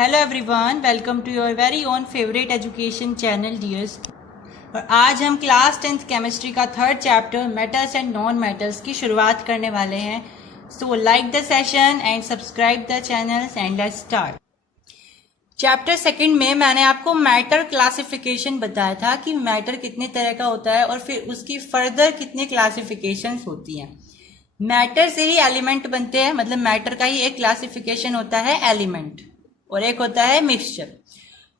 Hello everyone, welcome to your very own favourite education channel dears. और आज हम class 10th chemistry का third chapter metals and non metals की शुरुआत करने वाले हैं। So like the session and subscribe the channels and let's start. Chapter second में मैंने आपको मैटर क्लासिफिकेशन बताया था कि मैटर कितने तरह का होता है और फिर उसकी फर्दर कितनी क्लासिफिकेशंस होती हैं। मैटर से ही एलिमेंट बनते हैं, मतलब मैटर का ही एक क्लासिफिकेशन होता है एलिमेंट और एक होता है मिक्सचर।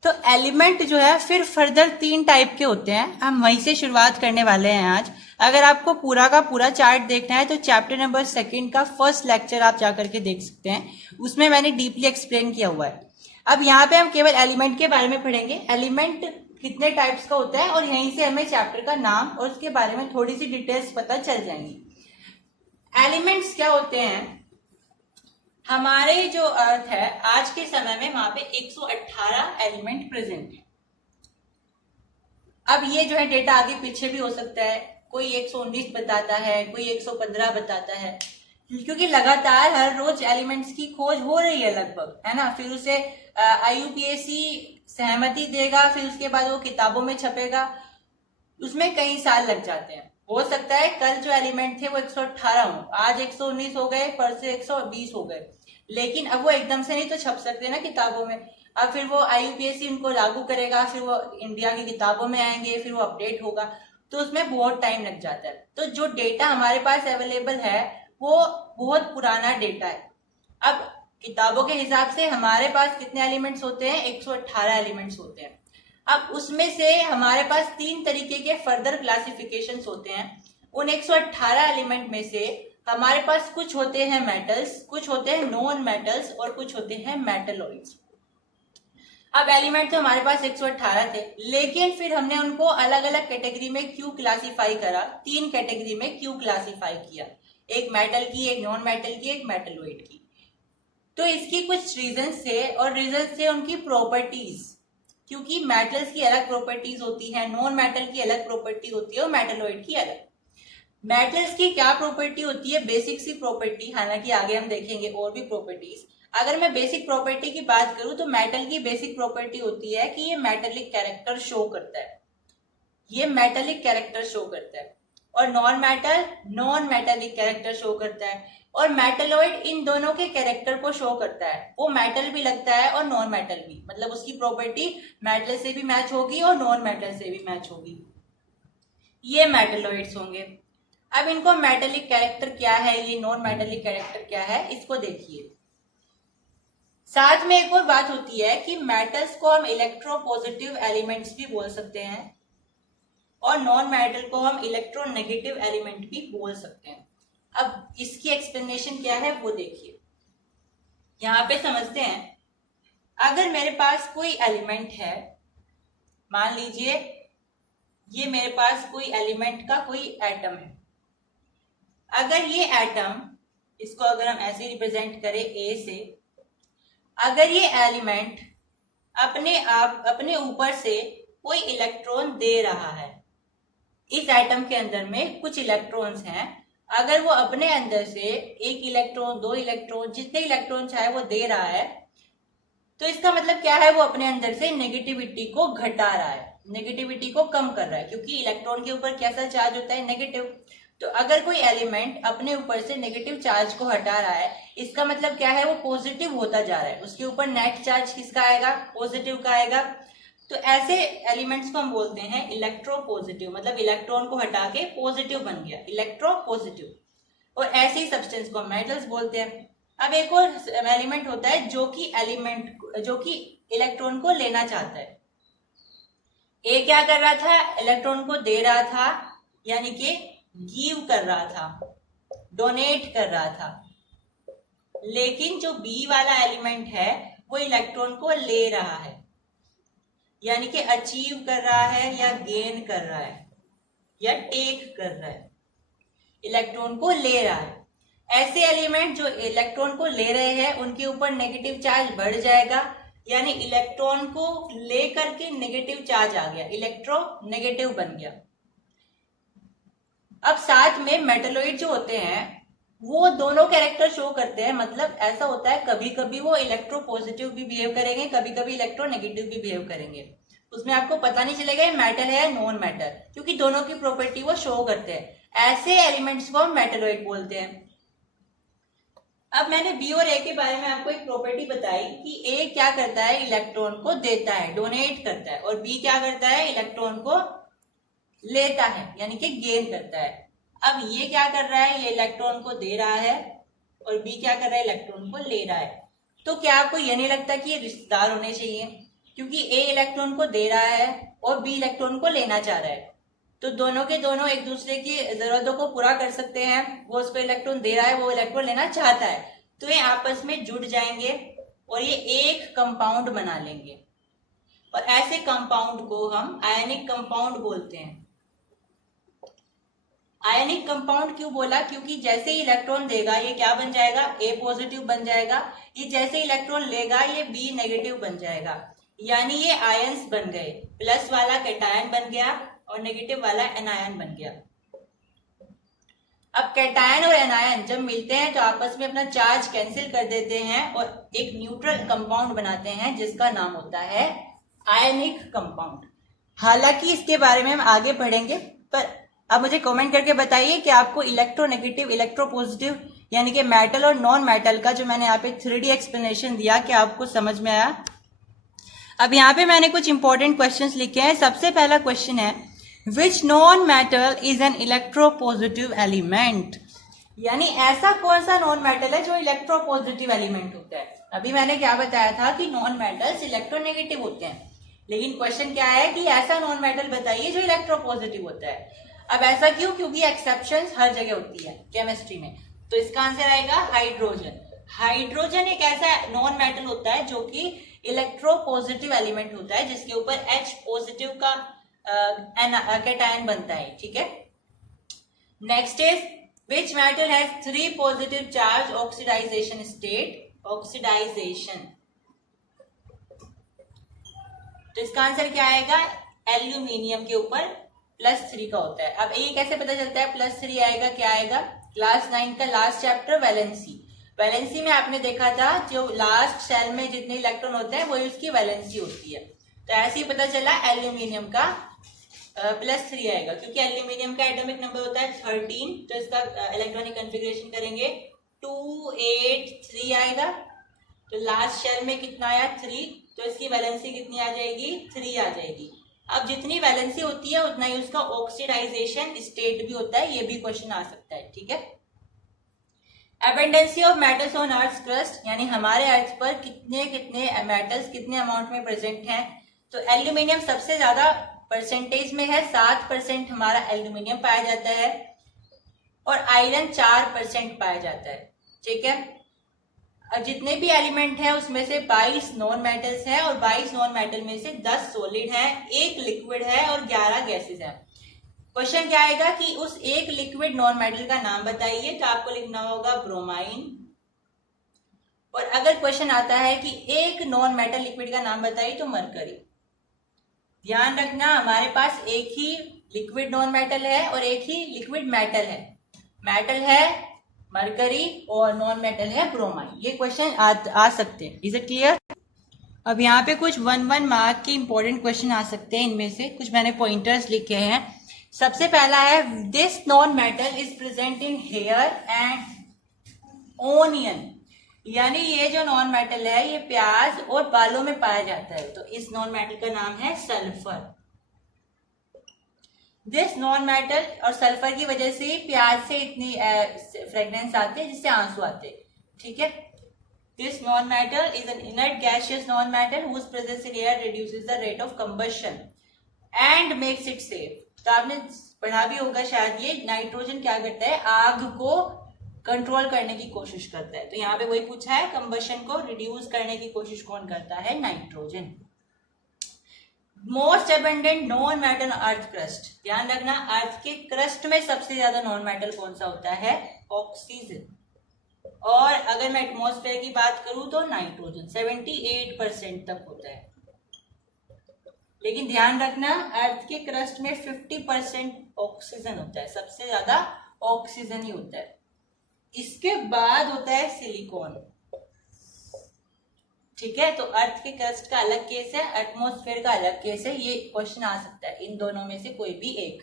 तो एलिमेंट जो है फिर फर्दर 3 टाइप के होते हैं, हम वहीं से शुरुआत करने वाले हैं आज। अगर आपको पूरा का पूरा चार्ट देखना है तो चैप्टर नंबर 2 का फर्स्ट लेक्चर आप जाकर के देख सकते हैं, उसमें मैंने डीपली एक्सप्लेन किया हुआ है। अब यहाँ पे हम केवल एलिमेंट के बारे में पढ़ेंगे, एलिमेंट कितने टाइप्स का होता है और यहीं से हमें चैप्टर का नाम और उसके बारे में थोड़ी सी डिटेल्स पता चल जाएंगी। एलिमेंट्स क्या होते हैं? हमारे जो अर्थ है आज के समय में वहां पे 118 एलिमेंट प्रेजेंट है। अब ये जो है डेटा आगे पीछे भी हो सकता है, कोई 119 बताता है, कोई 115 बताता है, क्योंकि लगातार हर रोज एलिमेंट्स की खोज हो रही है लगभग, है ना। फिर उसे IUPAC सहमति देगा, फिर उसके बाद वो किताबों में छपेगा, उसमें कई साल लग जाते हैं। हो सकता है कल जो एलिमेंट थे वो 118 हो, आज 119 हो गए, परसों 120 हो गए, लेकिन अब वो एकदम से नहीं तो छप सकते ना किताबों में। अब फिर वो IUPAC उनको लागू करेगा, फिर वो इंडिया की किताबों में आएंगे, फिर वो अपडेट होगा, तो उसमें बहुत टाइम लग जाता है। तो जो डेटा हमारे पास अवेलेबल है वो बहुत पुराना डेटा है। अब किताबों के हिसाब से हमारे पास कितने एलिमेंट्स होते हैं? 118 एलिमेंट्स होते हैं। अब उसमें से हमारे पास 3 तरीके के फर्दर क्लासिफिकेशंस होते हैं। उन 118 एलिमेंट में से हमारे पास कुछ होते हैं मेटल्स, कुछ होते हैं नॉन मेटल्स और कुछ होते हैं मेटलॉइड्स। अब एलिमेंट तो हमारे पास 118 थे, लेकिन फिर हमने उनको अलग अलग कैटेगरी में क्यों क्लासिफाई करा? 3 कैटेगरी में क्यों क्लासिफाई किया? एक मेटल की, एक नॉन मेटल की, एक मेटलॉइड की। तो इसकी कुछ रीजंस थे और रीजंस थे उनकी प्रॉपर्टीज, क्योंकि मेटल्स की अलग प्रॉपर्टीज होती है, नॉन मेटल की अलग प्रॉपर्टी होती है और मेटलॉइड की अलग। मेटल्स की क्या प्रॉपर्टी होती है? बेसिक सी प्रॉपर्टी, हालांकि आगे हम देखेंगे और भी प्रॉपर्टीज। अगर मैं बेसिक प्रॉपर्टी की बात करूं तो मेटल की बेसिक प्रॉपर्टी होती है कि ये मेटेलिक कैरेक्टर शो करता है, ये मेटेलिक कैरेक्टर शो करता है। और नॉन मेटेलिक कैरेक्टर शो करता है। और मेटलॉइड इन दोनों के कैरेक्टर को शो करता है, वो मेटल भी लगता है और नॉन मेटल भी, मतलब उसकी प्रॉपर्टी मेटल से भी मैच होगी और नॉन मेटल से भी मैच होगी। ये मेटलॉइड्स होंगे। अब इनको मेटेलिक कैरेक्टर क्या है, ये नॉन मेटेलिक कैरेक्टर क्या है, इसको देखिए। साथ में एक और बात होती है कि मेटल्स को हम इलेक्ट्रोपॉजिटिव एलिमेंट्स भी बोल सकते हैं और नॉन मेटल को हम इलेक्ट्रोनेगेटिव एलिमेंट भी बोल सकते हैं। अब इसकी एक्सप्लेनेशन क्या है वो देखिए, यहां पे समझते हैं। अगर मेरे पास कोई एलिमेंट है, मान लीजिए ये मेरे पास कोई एलिमेंट का कोई एटम है। अगर ये एटम, इसको अगर हम ऐसे रिप्रेजेंट करें A से, अगर ये एलिमेंट अपने ऊपर से कोई इलेक्ट्रॉन दे रहा है, इस एटम के अंदर में कुछ इलेक्ट्रॉन्स हैं, अगर वो अपने अंदर से 1 इलेक्ट्रॉन, 2 इलेक्ट्रॉन, जितने इलेक्ट्रॉन चाहे वो दे रहा है, तो इसका मतलब क्या है? वो अपने अंदर से नेगेटिविटी को घटा रहा है, नेगेटिविटी को कम कर रहा है, क्योंकि इलेक्ट्रॉन के ऊपर कैसा चार्ज होता है? नेगेटिव। तो अगर कोई एलिमेंट अपने ऊपर से नेगेटिव चार्ज को हटा रहा है, इसका मतलब क्या है? वो पॉजिटिव होता जा रहा है, उसके ऊपर नेट चार्ज किसका आएगा? पॉजिटिव का आएगा। तो ऐसे एलिमेंट्स को हम बोलते हैं इलेक्ट्रोपॉजिटिव, मतलब इलेक्ट्रॉन को हटा के पॉजिटिव बन गया, इलेक्ट्रोपॉजिटिव। और ऐसे ही सब्सटेंस को मेटल्स बोलते हैं। अब एक और एलिमेंट होता है जो कि इलेक्ट्रॉन को लेना चाहता है। ए क्या कर रहा था? इलेक्ट्रॉन को दे रहा था, यानी कि गिव कर रहा था, डोनेट कर रहा था। लेकिन जो बी वाला एलिमेंट है वो इलेक्ट्रॉन को ले रहा है, यानी कि अचीव कर रहा है या गेन कर रहा है या टेक कर रहा है, इलेक्ट्रॉन को ले रहा है। ऐसे एलिमेंट जो इलेक्ट्रॉन को ले रहे हैं उनके ऊपर नेगेटिव चार्ज बढ़ जाएगा, यानी इलेक्ट्रॉन को लेकर के नेगेटिव चार्ज आ गया, इलेक्ट्रोनेगेटिव बन गया। अब साथ में मेटलॉइड जो होते हैं वो दोनों कैरेक्टर शो करते हैं। मतलब ऐसा होता है कभी कभी वो इलेक्ट्रो पॉजिटिव भी बिहेव करेंगे, कभी कभी इलेक्ट्रो नेगेटिव भी बिहेव करेंगे। उसमें आपको पता नहीं चलेगा ये मेटल है या नॉन मेटल, क्योंकि दोनों की प्रॉपर्टी वो शो करते हैं। ऐसे एलिमेंट्स को हम मेटलॉइड बोलते हैं। अब मैंने बी और ए के बारे में आपको एक प्रॉपर्टी बताई कि ए क्या करता है, इलेक्ट्रॉन को देता है, डोनेट करता है, और बी क्या करता है, इलेक्ट्रॉन को लेता है, यानी कि गेन करता है। अब ये क्या कर रहा है, ये इलेक्ट्रॉन को दे रहा है, और बी क्या कर रहा है, इलेक्ट्रॉन को ले रहा है। तो क्या आपको ये नहीं लगता कि ये रिश्तेदार होने चाहिए, क्योंकि ए इलेक्ट्रॉन को दे रहा है और बी इलेक्ट्रॉन को लेना चाह रहा है, तो दोनों के दोनों एक दूसरे की जरूरतों को पूरा कर सकते हैं। वो उसको इलेक्ट्रॉन दे रहा है, वो इलेक्ट्रॉन लेना चाहता है, तो ये आपस में जुड़ जाएंगे और ये एक कंपाउंड बना लेंगे, और ऐसे कंपाउंड को हम आयनिक कंपाउंड बोलते हैं। आयनिक कंपाउंड क्यों बोला, क्योंकि जैसे ही इलेक्ट्रॉन देगा ये क्या बन जाएगा, ए पॉजिटिव बन जाएगा। ये जैसे इलेक्ट्रॉन लेगा ये बी नेगेटिव बन जाएगा, यानी ये आयंस बन गए। प्लस वाला कैटायन बन गया और नेगेटिव वाला एनायन बन गया। अब कैटायन और एनायन जब मिलते हैं तो आपस में अपना चार्ज कैंसिल कर देते हैं और एक न्यूट्रल कंपाउंड बनाते हैं, जिसका नाम होता है आयनिक कंपाउंड। हालांकि इसके बारे में हम आगे पढ़ेंगे, पर अब मुझे कमेंट करके बताइए कि आपको इलेक्ट्रोनेगेटिव, इलेक्ट्रोपॉजिटिव यानी कि मेटल और नॉन मेटल का जो मैंने यहाँ पे 3D एक्सप्लेनेशन दिया, क्या आपको समझ में आया। अब यहाँ पे मैंने कुछ इंपॉर्टेंट क्वेश्चंस लिखे हैं। सबसे पहला क्वेश्चन है, which non metal is an electropositive element, यानी ऐसा कौन सा नॉन मेटल है जो इलेक्ट्रोपॉजिटिव एलिमेंट होता है। अभी मैंने क्या बताया था कि नॉन मेटल्स इलेक्ट्रोनेगेटिव होते हैं, लेकिन क्वेश्चन क्या है कि ऐसा नॉन मेटल बताइए जो इलेक्ट्रोपॉजिटिव होता है। अब ऐसा क्यों, क्योंकि एक्सेप्शंस हर जगह होती है केमिस्ट्री में। तो इसका आंसर आएगा हाइड्रोजन। हाइड्रोजन एक ऐसा नॉन मेटल होता है जो कि इलेक्ट्रोपॉजिटिव एलिमेंट होता है, जिसके ऊपर H पॉजिटिव का कैटायन बनता है, ठीक है। Next is which metal has 3 positive charge oxidisation state, oxidisation. तो इसका आंसर क्या आएगा, एल्यूमिनियम के ऊपर +3 का होता है। अब ये कैसे पता चलता है +3 आएगा, क्या आएगा, क्लास 9 का लास्ट चैप्टर वैलेंसी। वैलेंसी में आपने देखा था जो लास्ट शेल में जितने इलेक्ट्रॉन होते हैं वही उसकी वैलेंसी होती है। तो ऐसे ही पता चला एल्यूमिनियम का +3 आएगा, क्योंकि एल्यूमिनियम का एटॉमिक नंबर होता है 13। तो इसका इलेक्ट्रॉनिक कॉन्फ़िगरेशन करेंगे 2 8 3 आएगा। तो लास्ट शेल में कितना आया, 3, तो इसकी वैलेंसी कितनी आ जाएगी, 3 आ जाएगी। अब जितनी वैलेंसी होती है उतना ही उसका ऑक्सीडाइजेशन स्टेट भी होता है, ये भी क्वेश्चन आ सकता है, ठीक है। Abundancy of metals on earth crust, यानी हमारे अर्थ पर कितने कितने मेटल्स कितने अमाउंट में प्रेजेंट हैं। तो एल्यूमिनियम सबसे ज्यादा परसेंटेज में है, 7% हमारा एल्यूमिनियम पाया जाता है, और आयरन 4% पाया जाता है, ठीक है। जितने भी एलिमेंट हैं उसमें से 22 नॉन मेटल्स हैं, और 22 नॉन मेटल में से 10 सॉलिड हैं, 1 लिक्विड है और 11 गैसेस हैं। क्वेश्चन क्या आएगा कि उस एक लिक्विड नॉन मेटल का नाम बताइए, तो आपको लिखना होगा ब्रोमाइन। और अगर क्वेश्चन आता है कि एक नॉन मेटल लिक्विड का नाम बताइए, तो मरकरी। ध्यान रखना हमारे पास एक ही लिक्विड नॉन मेटल है और एक ही लिक्विड मेटल है। मेटल है मरकरी और नॉन मेटल है ब्रोमाइन। ये क्वेश्चन आ सकते हैं। Is it clear. अब यहाँ पे कुछ 1 मार्क के इंपॉर्टेंट क्वेश्चन आ सकते हैं। इनमें से कुछ मैंने पॉइंटर्स लिखे हैं। सबसे पहला है, this non metal is present in hair and onion, यानी ये जो नॉन मेटल है ये प्याज और बालों में पाया जाता है। तो इस नॉन मेटल का नाम है सल्फर। दिस नॉन मेटल, और सल्फर की वजह से प्याज से इतनी फ्रेग्रेंस आती है जिससे आंसू आते हैं, ठीक है। This non metal is an inert gaseous non metal whose presence in air reduces the rate of combustion and makes it safe. तो आपने पढ़ा भी होगा शायद, ये नाइट्रोजन क्या करता है, आग को कंट्रोल करने की कोशिश करता है। तो यहाँ पे वही पूछा है, कंबशन को रिड्यूस करने की कोशिश कौन करता है, nitrogen. Most abundant non metal earth crust, ध्यान रखना अर्थ के क्रस्ट में सबसे ज्यादा नॉन मेटल कौन सा होता है, ऑक्सीजन। और अगर मैं एटमॉस्फेयर की बात करूं तो नाइट्रोजन 78% तक होता है। लेकिन ध्यान रखना अर्थ के क्रस्ट में 50% ऑक्सीजन होता है, सबसे ज्यादा ऑक्सीजन ही होता है। इसके बाद होता है सिलिकॉन। ठीक है, तो अर्थ के क्रस्ट का अलग केस है, एटमॉस्फेयर का अलग केस है। ये क्वेश्चन आ सकता है, इन दोनों में से कोई भी एक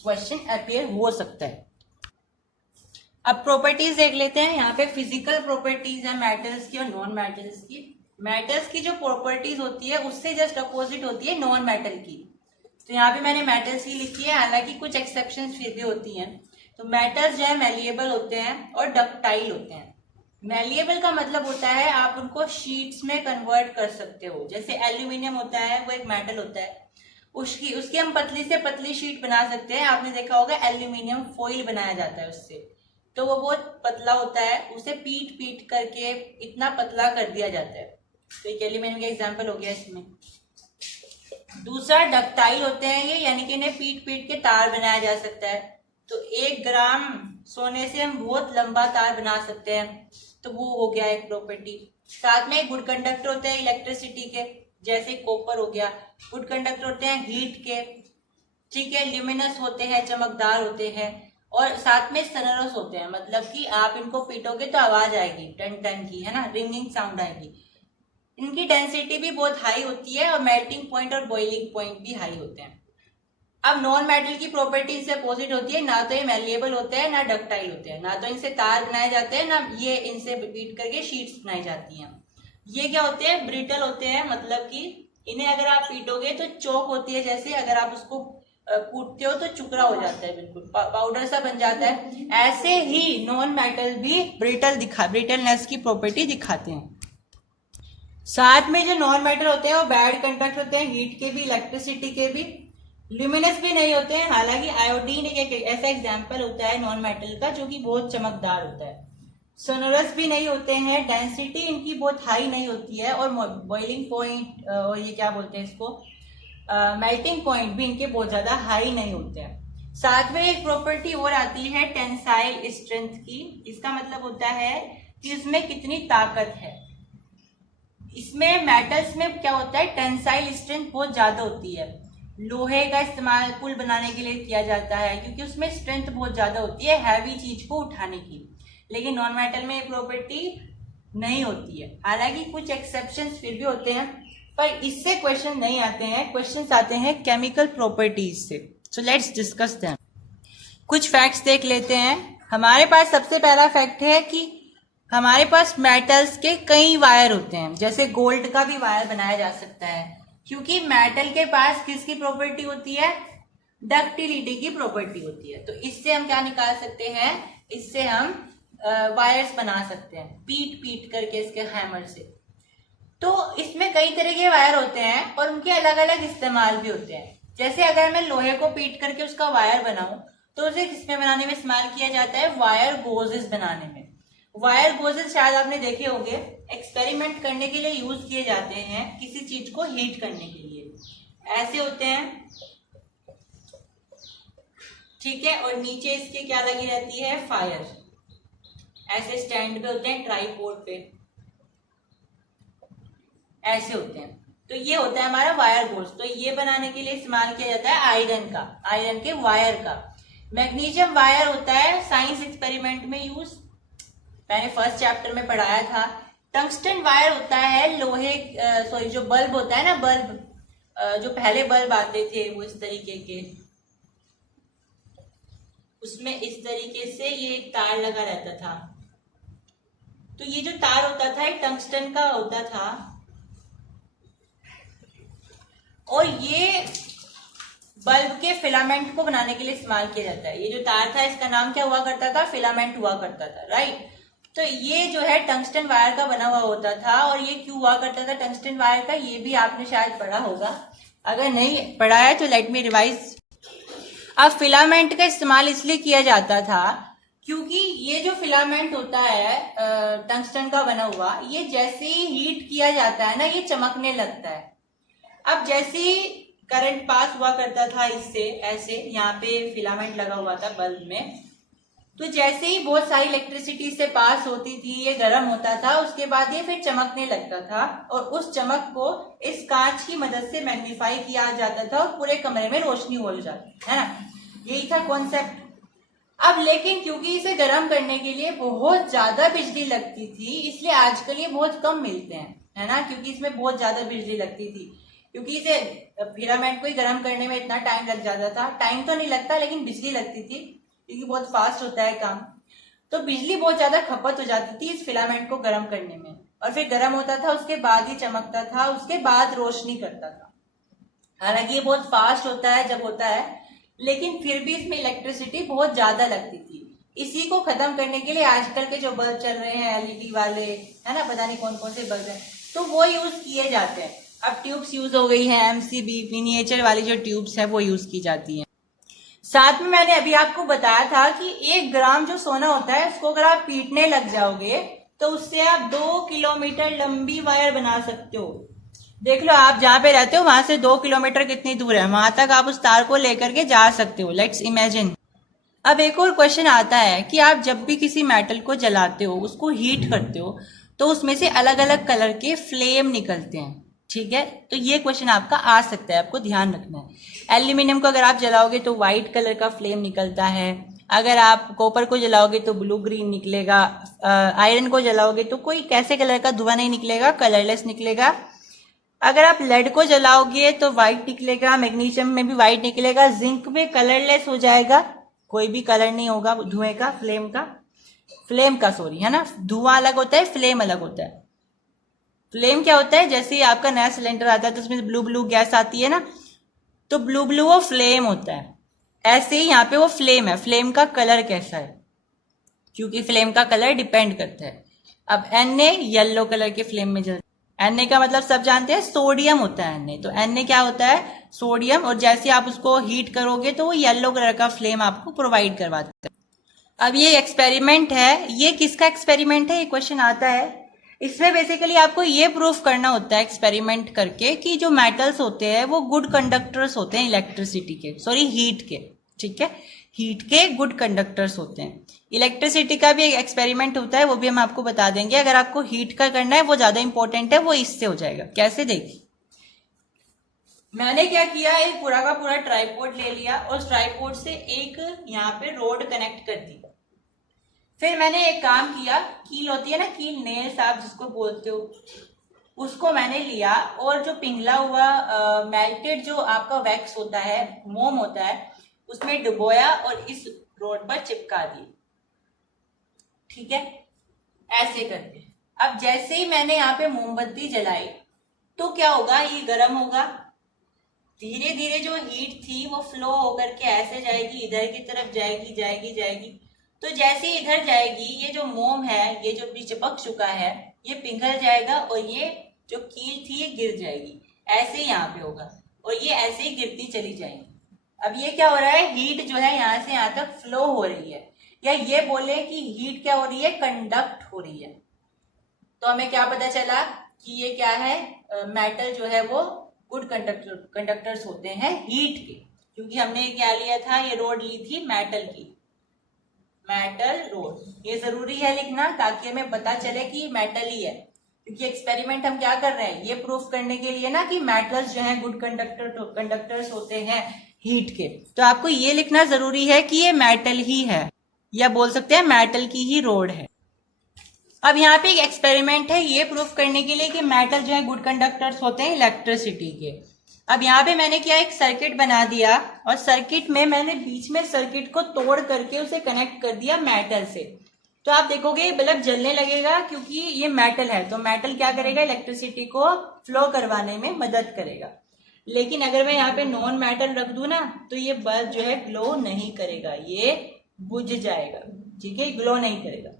क्वेश्चन अपीयर हो सकता है। अब प्रॉपर्टीज देख लेते हैं। यहाँ पे फिजिकल प्रॉपर्टीज है मेटल्स की और नॉन मेटल्स की। मेटल्स की जो प्रॉपर्टीज होती है उससे जस्ट अपोजिट होती है नॉन मेटल की। तो यहाँ पे मैंने मेटल्स ही लिखी है, हालांकि कुछ एक्सेप्शंस फिर भी होती हैं। तो मेटल्स जो है मेलिएबल होते हैं और डक्टाइल होते हैं। मेलिएबल का मतलब होता है आप उनको शीट्स में कन्वर्ट कर सकते हो। जैसे एल्यूमिनियम होता है, वो एक मेटल होता है, उसकी हम पतली से पतली शीट बना सकते हैं। आपने देखा होगा एल्यूमिनियम फॉइल बनाया जाता है उससे, तो वो बहुत पतला होता है, उसे पीट पीट करके इतना पतला कर दिया जाता है। तो एक एल्यूमिनियम का एग्जाम्पल हो गया इसमें। दूसरा डक्टाइल होते हैं ये, यानी कि इन्हें पीट पीट के तार बनाया जा सकता है। तो 1 ग्राम सोने से हम बहुत लंबा तार बना सकते हैं, तो वो हो गया एक प्रॉपर्टी। साथ में गुड कंडक्टर होते हैं इलेक्ट्रिसिटी के, जैसे कॉपर हो गया। गुड कंडक्टर होते हैं हीट के, ठीक है, ल्यूमिनस होते हैं, चमकदार होते हैं। और साथ में सनरस होते हैं, मतलब कि आप इनको पीटोगे तो आवाज आएगी टन टन की, है ना, रिंगिंग साउंड आएगी। इनकी डेंसिटी भी बहुत हाई होती है और मेल्टिंग पॉइंट और बॉइलिंग पॉइंट भी हाई होते हैं। अब नॉन मेटल की प्रॉपर्टी इससे अपोजिट होती है, ना तो ये मेलिएबल होते हैं ना डक्टाइल होते हैं, ना तो इनसे तार बनाए जाते हैं, ना ये इनसे बीट करके शीट्स बनाई जाती हैं। ये क्या होते हैं, ब्रिटल होते हैं, मतलब कि इन्हें अगर आप पीटोगे तो चौक होती है, जैसे अगर आप उसको कूटते हो तो चुकरा हो जाता है, बिल्कुल पाउडर सा बन जाता है। ऐसे ही नॉन मेटल भी ब्रिटलनेस की प्रॉपर्टी दिखाते हैं। साथ में जो नॉन मेटल होते हैं वो बैड कंडक्टर होते हैं, हीट के भी, इलेक्ट्रिसिटी के भी। ल्यूमिनस भी नहीं होते हैं, हालांकि आयोडीन एक ऐसा एग्जाम्पल होता है नॉन मेटल का जो कि बहुत चमकदार होता है। सोनोरस भी नहीं होते हैं, डेंसिटी इनकी बहुत हाई नहीं होती है, और बॉइलिंग पॉइंट और ये क्या बोलते हैं इसको, मेल्टिंग पॉइंट भी इनके बहुत ज्यादा हाई नहीं होते हैं। साथ में एक प्रॉपर्टी और आती है टेंसाइल स्ट्रेंथ की। इसका मतलब होता है कि इसमें कितनी ताकत है। इसमें मेटल्स में क्या होता है, टेंसाइल स्ट्रेंथ बहुत ज्यादा होती है। लोहे का इस्तेमाल पुल बनाने के लिए किया जाता है क्योंकि उसमें स्ट्रेंथ बहुत ज्यादा होती है हैवी चीज को उठाने की। लेकिन नॉन मेटल में ये प्रॉपर्टी नहीं होती है, हालांकि कुछ एक्सेप्शंस फिर भी होते हैं, पर इससे क्वेश्चन नहीं आते हैं। क्वेश्चंस आते हैं केमिकल प्रॉपर्टीज से। So let's discuss them. कुछ फैक्ट्स देख लेते हैं। हमारे पास सबसे पहला फैक्ट है कि हमारे पास मेटल्स के कई वायर होते हैं, जैसे गोल्ड का भी वायर बनाया जा सकता है, क्योंकि मेटल के पास किसकी प्रॉपर्टी होती है, डक्टिलिटी की प्रॉपर्टी होती है। तो इससे हम क्या निकाल सकते हैं, इससे हम वायर्स बना सकते हैं पीट पीट करके इसके हैमर से। तो इसमें कई तरह के वायर होते हैं और उनके अलग अलग इस्तेमाल भी होते हैं। जैसे अगर मैं लोहे को पीट करके उसका वायर बनाऊं तो उसे किसमें बनाने में इस्तेमाल किया जाता है, वायर गोजेस बनाने में। वायर गोजेस शायद आपने देखे होंगे, एक्सपेरिमेंट करने के लिए यूज किए जाते हैं, किसी चीज को हीट करने के लिए। ऐसे होते हैं, ठीक है, और नीचे इसके क्या लगी रहती है, फायर। ऐसे स्टैंड पे होते हैं, ट्राईपोड पे ऐसे होते हैं। तो ये होता है हमारा वायर गोज। तो ये बनाने के लिए इस्तेमाल किया जाता है आयरन का, आयरन के वायर का। मैग्नीशियम वायर होता है साइंस एक्सपेरिमेंट में यूज, मैंने फर्स्ट चैप्टर में पढ़ाया था। टंगस्टन वायर होता है लोहे, सॉरी जो बल्ब होता है ना, बल्ब जो पहले बल्ब आते थे वो इस तरीके के, उसमें इस तरीके से ये एक तार लगा रहता था। तो ये जो तार होता था ये टंगस्टन का होता था, और ये बल्ब के फिलामेंट को बनाने के लिए इस्तेमाल किया जाता है। ये जो तार था इसका नाम क्या हुआ करता था, फिलामेंट हुआ करता था, राइट। तो ये जो है टंगस्टन वायर का बना हुआ होता था। और ये क्यों हुआ करता था टंगस्टन वायर का, ये भी आपने शायद पढ़ा होगा, अगर नहीं पढ़ा है तो लेट मी रिवाइज। अब फिलामेंट का इस्तेमाल इसलिए किया जाता था क्योंकि ये जो फिलामेंट होता है टंगस्टन का बना हुआ, ये जैसे ही हीट किया जाता है ना, ये चमकने लगता है। अब जैसे ही करंट पास हुआ करता था इससे, ऐसे यहाँ पे फिलामेंट लगा हुआ था बल्ब में, तो जैसे ही बहुत सारी इलेक्ट्रिसिटी से पास होती थी, ये गर्म होता था, उसके बाद ये फिर चमकने लगता था, और उस चमक को इस कांच की मदद से मैग्नीफाई किया जाता था और पूरे कमरे में रोशनी हो जाती है ना। यही था कॉन्सेप्ट। अब लेकिन क्योंकि इसे गर्म करने के लिए बहुत ज्यादा बिजली लगती थी, इसलिए आजकल ये बहुत कम मिलते हैं, है ना, क्योंकि इसमें बहुत ज्यादा बिजली लगती थी। क्योंकि इसे फिलामेंट को ही गर्म करने में इतना टाइम लग जाता था, टाइम तो नहीं लगता लेकिन बिजली लगती थी, क्योंकि बहुत फास्ट होता है काम, तो बिजली बहुत ज्यादा खपत हो जाती थी इस फिलामेंट को गर्म करने में। और फिर गर्म होता था, उसके बाद ही चमकता था, उसके बाद रोशनी करता था। हालांकि ये बहुत फास्ट होता है जब होता है, लेकिन फिर भी इसमें इलेक्ट्रिसिटी बहुत ज्यादा लगती थी। इसी को खत्म करने के लिए आजकल के जो बल्ब चल रहे हैं एलईडी वाले, है ना, पता नहीं कौन कौन से बल्ब हैं, तो वो यूज किए जाते हैं। अब ट्यूब्स यूज हो गई है, एमसीबी मिनिएचर वाली जो ट्यूब्स है वो यूज की जाती हैं। साथ में मैंने अभी आपको बताया था कि 1 ग्राम जो सोना होता है उसको अगर आप पीटने लग जाओगे तो उससे आप 2 किलोमीटर लंबी वायर बना सकते हो। देख लो, आप जहां पे रहते हो वहां से 2 किलोमीटर कितनी दूर है, वहां तक आप उस तार को लेकर के जा सकते हो। Let's imagine. अब एक और क्वेश्चन आता है कि आप जब भी किसी मेटल को जलाते हो, उसको हीट करते हो, तो उसमें से अलग अलग कलर के फ्लेम निकलते हैं, ठीक है। तो ये क्वेश्चन आपका आ सकता है, आपको ध्यान रखना है। एल्यूमिनियम को अगर आप जलाओगे तो व्हाइट कलर का फ्लेम निकलता है, अगर आप कॉपर को जलाओगे तो ब्लू ग्रीन निकलेगा, आयरन को जलाओगे तो कोई कैसे कलर का धुआं नहीं निकलेगा, कलरलेस निकलेगा। अगर आप लेड को जलाओगे तो व्हाइट निकलेगा, मैग्नीशियम में भी व्हाइट निकलेगा, जिंक में कलरलेस हो जाएगा, कोई भी कलर नहीं होगा धुएं का, फ्लेम का सॉरी, है ना। धुआं अलग होता है, फ्लेम अलग होता है। फ्लेम क्या होता है, जैसे ही आपका नया सिलेंडर आता है तो उसमें ब्लू ब्लू गैस आती है ना, तो ब्लू ब्लू वो फ्लेम होता है। ऐसे ही यहाँ पे वो फ्लेम है, फ्लेम का कलर कैसा है, क्योंकि फ्लेम का कलर डिपेंड करता है। अब Na येलो कलर के फ्लेम में जलता है। Na का मतलब सब जानते हैं, सोडियम होता है Na। तो Na क्या होता है, सोडियम, और जैसे आप उसको हीट करोगे तो वो येलो कलर का फ्लेम आपको प्रोवाइड करवाता है। अब ये एक्सपेरिमेंट है, ये किसका एक्सपेरिमेंट है, ये क्वेश्चन आता है। इसमें बेसिकली आपको ये प्रूफ करना होता है एक्सपेरिमेंट करके कि जो मेटल्स होते हैं वो गुड कंडक्टर्स होते हैं इलेक्ट्रिसिटी के, सॉरी हीट के, ठीक है, हीट के गुड कंडक्टर्स होते हैं। इलेक्ट्रिसिटी का भी एक एक्सपेरिमेंट होता है, वो भी हम आपको बता देंगे। अगर आपको हीट का करना है वो ज्यादा इंपॉर्टेंट है, वो इससे हो जाएगा। कैसे, देखिए मैंने क्या किया, एक पूरा का पूरा ट्राइपॉड ले लिया और उस ट्राइपॉड से एक यहाँ पे रोड कनेक्ट कर दी। फिर मैंने एक काम किया, कील होती है ना, कील, नेल्स आप जिसको बोलते हो, उसको मैंने लिया और जो पिघला हुआ मेल्टेड जो आपका वैक्स होता है, मोम होता है, उसमें डुबोया और इस रोड पर चिपका दिए, ठीक है, ऐसे करके। अब जैसे ही मैंने यहाँ पे मोमबत्ती जलाई तो क्या होगा, ये गर्म होगा, धीरे धीरे जो हीट थी वो फ्लो होकर के ऐसे जाएगी, इधर की तरफ जाएगी जाएगी जाएगी। तो जैसे ही इधर जाएगी, ये जो मोम है, ये जो भी चिपक चुका है, ये पिघल जाएगा और ये जो कील थी ये गिर जाएगी। ऐसे ही यहाँ पे होगा और ये ऐसे ही गिरती चली जाएगी। अब ये क्या हो रहा है, हीट जो है यहाँ से यहाँ तक फ्लो हो रही है, या ये बोले कि हीट क्या हो रही है, कंडक्ट हो रही है। तो हमें क्या पता चला कि ये क्या है, मेटल जो है वो गुड कंडक्टर्स होते हैं हीट के, क्योंकि हमने क्या लिया था, ये रोड ली थी मेटल की, मेटल रोड। ये जरूरी है लिखना ताकि हमें पता चले कि मेटल ही है, क्योंकि एक्सपेरिमेंट हम क्या कर रहे हैं, ये प्रूफ करने के लिए ना कि मेटल्स जो हैं गुड कंडक्टर्स होते हैं हीट के। तो आपको ये लिखना जरूरी है कि ये मेटल ही है, या बोल सकते हैं मेटल की ही रोड है। अब यहाँ पे एक एक्सपेरिमेंट है ये प्रूफ करने के लिए कि मेटल जो है गुड कंडक्टर्स होते हैं इलेक्ट्रिसिटी के। अब यहाँ पे मैंने क्या, एक सर्किट बना दिया और सर्किट में मैंने बीच में सर्किट को तोड़ करके उसे कनेक्ट कर दिया मेटल से। तो आप देखोगे ये बल्ब जलने लगेगा, क्योंकि ये मेटल है, तो मेटल क्या करेगा, इलेक्ट्रिसिटी को फ्लो करवाने में मदद करेगा। लेकिन अगर मैं यहाँ पे नॉन मेटल रख दूं ना, तो ये बल्ब जो है ग्लो नहीं करेगा, ये बुझ जाएगा, ठीक है, ग्लो नहीं करेगा।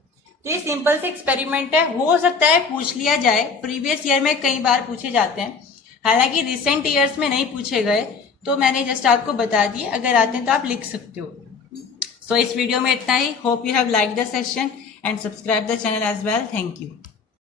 तो ये सिंपल से एक्सपेरिमेंट है, हो सकता है पूछ लिया जाए, प्रीवियस ईयर में कई बार पूछे जाते हैं, हालांकि रिसेंट ईयर्स में नहीं पूछे गए, तो मैंने जस्ट आपको बता दिए, अगर आते हैं तो आप लिख सकते हो। सो इस वीडियो में इतना ही। Hope you have like the session and subscribe the channel as well. Thank you.